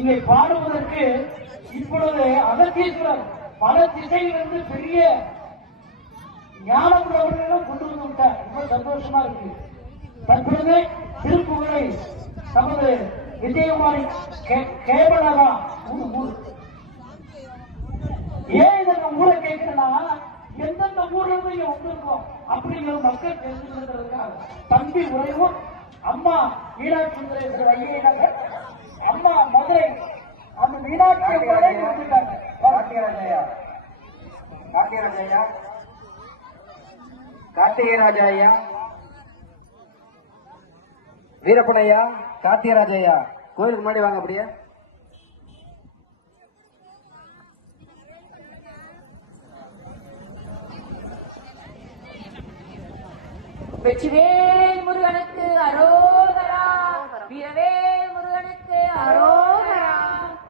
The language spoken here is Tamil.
இதை பாடுவதற்கு இப்பொழுது அகத்தீஸ்வரர் பல திசையிலிருந்து பெரிய ஞானமுள்ளவர்களும் கொண்டு வந்து விட்டார். ரொம்ப சந்தோஷமா இருக்கு. தற்பொழுது திருப்புகழை நமது விஜயகுமாரி கேவலரா ஏன் இதை நம்ம ஊரை கேட்கிறேன்னா, எந்தெந்த ஊர்ல இருந்து இங்க வந்திருக்கோம் அப்படிங்கிற மக்கள் தெரிஞ்சுக்கிறதுக்காக தம்பி உரையும் அம்மா மீனாட்சி சுந்தரேஸ்வரர் ஐயா நகர், அம்மா மதுரை அந்த மீனாட்சி அம்மாவே இருந்துட்டாங்க. கார்த்திகராஜையா கார்த்திகராஜையா வீரப்பனையா கார்த்திகராஜையா கோயிலுக்கு முன்னாடி வாங்க. அப்படியே வெற்றிவேல்